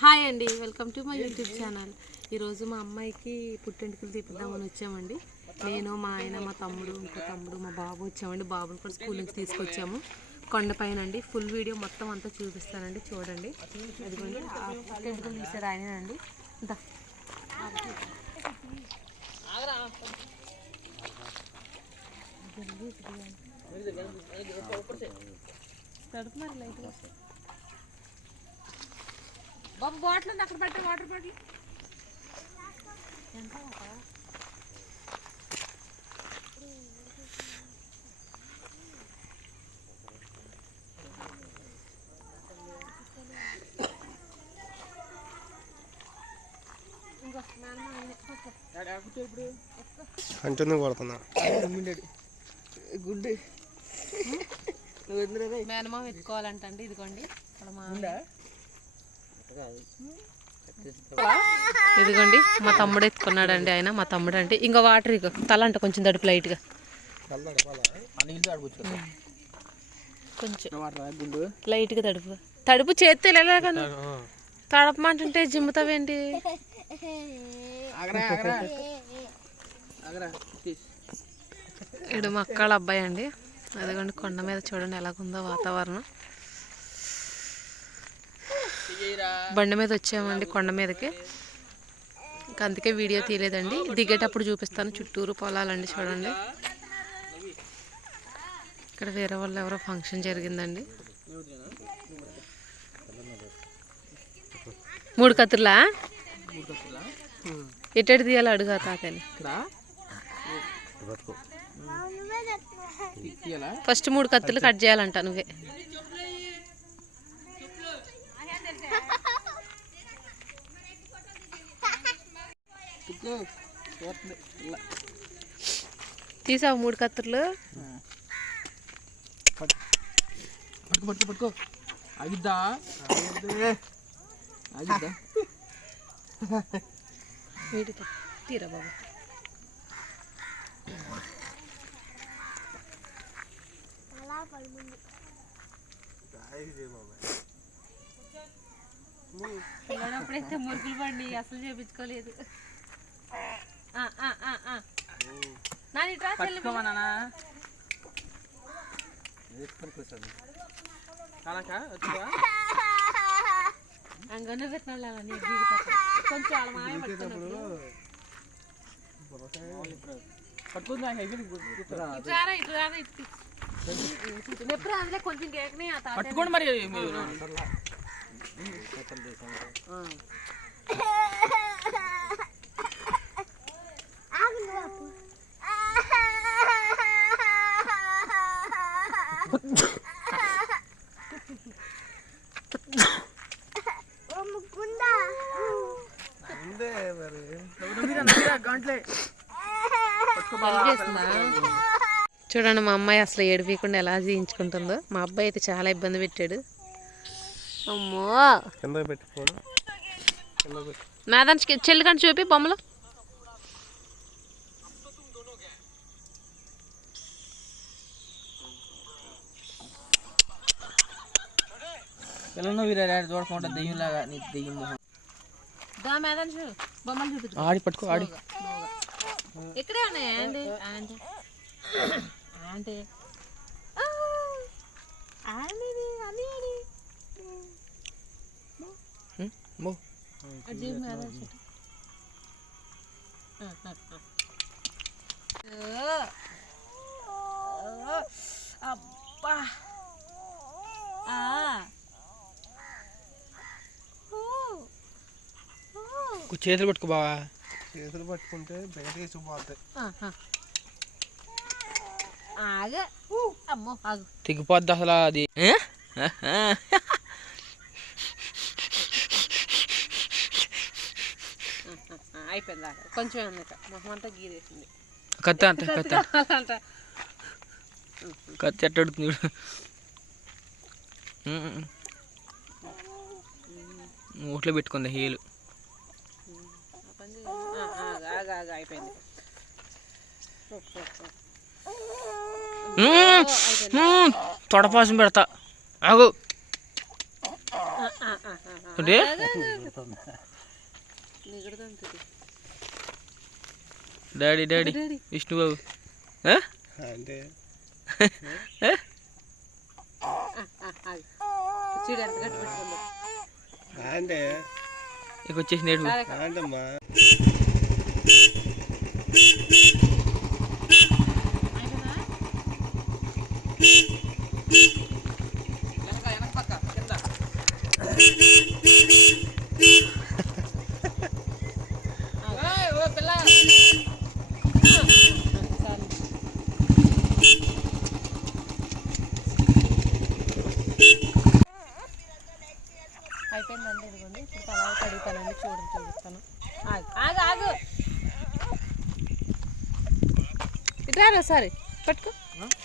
Hi అండి welcome to my YouTube channel. ఈరోజు మా అమ్మాయికి పుట్టెంటుకలు తీపిద్దామని వచ్చామండి. నేను మా ఆయన మా తమ్ముడు ఇంకో తమ్ముడు మా బాబు వచ్చామండి. బాబుని కూడా స్కూల్ నుంచి తీసుకొచ్చాము. కొండపైన అండి ఫుల్ వీడియో మొత్తం అంతా చూపిస్తానండి చూడండి. అదిగోండి పుట్టెంటుకలు తీసాడు ఆయనండి దా తడుపు మరి లైట్గా బాబు బాటిల్ ఉంది అక్కడ పెట్టే వాటర్ బాటిల్. అంటుంది కొడుతున్నా. గుడ్ మేనమామ ఎత్తుకోవాలంటండి ఇదిగోండి. ఇక్కడ మా ఇదిగోండి మా తమ్ముడు ఎత్తుకున్నాడండి ఆయన మా తమ్ముడు అంటే. ఇంకా వాటర్ ఇక తల అంట కొంచెం తడుపు లైట్గా. కదా కొంచెం లైట్గా తడుపు. తడుపు చేస్తే వెళ్ళలేకను తడపమంటుంటే జిమ్ముతావేంటి. ఇడు మా అక్కల అబ్బాయి అండి. అదిగోండి కొండ మీద చూడండి ఎలాగుందో వాతావరణం. బండి మీద వచ్చామండి కొండ మీదకి. ఇంకా అందుకే వీడియో తీయలేదండి. దిగేటప్పుడు చూపిస్తాను చుట్టూరు పొలాలండి చూడండి. ఇక్కడ వేరే వాళ్ళు ఎవరో ఫంక్షన్ జరిగిందండి. మూడు కప్పులా ఎట్టడి తీయాలి అడుగు తాతని తీయాలా? ఫస్ట్ మూడు కత్తులు కట్ చేయాలంట నువ్వే. తీసావు మూడు కత్తులు పట్టు పట్టుకో పట్టుకో పట్టుకో. ఆగిద్దా? వీటితో తీరా బాబు. పిల్లడప్పుడైతే మురుకులు పండి అసలు చేపించుకోలేదు. నాని ఇట్రా చెల్లి పట్టుకోమా నాన్న. కానక వచ్చిందా అంగనే పెట్టినా కొంచెం అలా మాయ పట్టుకున్నప్పుడు పట్టుకుందా ఇట్రారా ఇట్రారా ఇటు ఎప్పుడు అందులో కొంచెం కేకనే పట్టుకోండి మరి మీరు ఉందే మరి చూడండి మా అమ్మాయి అసలు ఏడిపించకుండా ఎలా చేయించుకుంటుందో మా అబ్బాయి అయితే చాలా ఇబ్బంది పెట్టాడు. అమ్మో. చెల్లి కానీ చూపి బొమ్మలు. పిల్లలు చూడకుండా దెయ్యంలాగా నీ దెయ్యం మొహం. దా మేదాన్ని చూ బొమ్మలు చూపించు ఆడి పట్టుకో ఆడి. ఇక్కడే ఉన్నాయి ఆంటీ? ఆంటీ. ఆంటీ. అబ్బా. చేతులు పట్టుకో బావా. చేతులు పట్టుకుంటే బయట వేసిపోతాయి ఆగ. అమ్మో ఆగు. తెగిపోద్ది అసలు అది. అయిపోయింది ఆగ. కొంచెం ఉంది మొహం అంతా గీరేసింది. కత్తి అంట కత్తి అంట. కత్తి ఎట్టడుతుంది ఊట్లో పెట్టుకుంది హీలు. ఆగ ఆగ అయిపోయింది తొడపాసం పెడతా. ఆగు. Daddy daddy Vishnubabu. ఇక వచ్చేసి నేడు అయిపోయిందండి ఇదిగోండి ఇప్పుడు పలావ్ కడుగుతానండి చూడండి చూపిస్తాను ఆగు ఆగు ఇట్లా ఒకసారి పట్టుకో.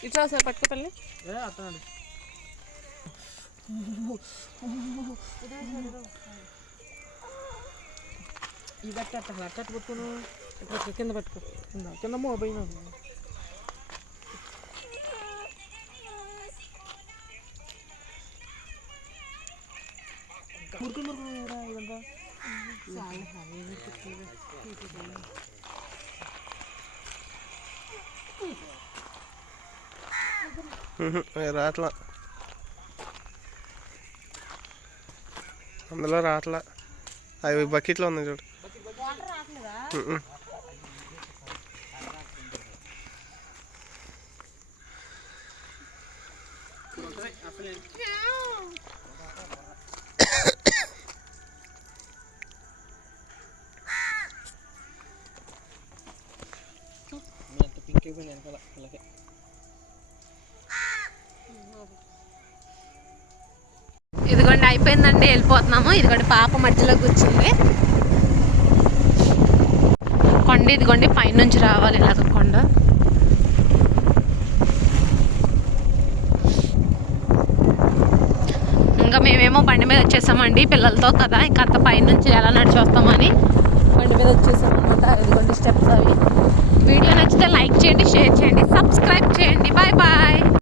ఇట్లా ఒకసారి పట్టుకో పల్లి ఇది అట్ట అట్ట అట్ట పట్టుకో, కింద పట్టుకో కింద కింద మోబైల్ మురుకు మురుకు ఇదంతా చాలా హెవీ రాట్లా అందులో రాట్లా అవి బకెట్లో ఉన్నాయి చూడు వాటర్ రావట్లేదా ఉహు. పింక్ అయిపోయింది వెనకాల ఇదిగోండి అయిపోయిందండి వెళ్ళిపోతున్నాము. ఇదిగోండి పాప మధ్యలో కూర్చుంది. కొండ ఇదిగోండి పైనుంచి రావాలి ఇలాగ కొండ. మేమేమో బండి మీద వచ్చేసామండి పిల్లలతో కదా. ఇంకా అంత పైనుంచి ఎలా నడిచి వస్తామని బండి మీద వచ్చేసాం అనమాట ఇదిగోండి స్టెప్స్ అవి. వీడియో నచ్చితే లైక్ చేయండి షేర్ చేయండి సబ్స్క్రైబ్ చేయండి. Bye bye.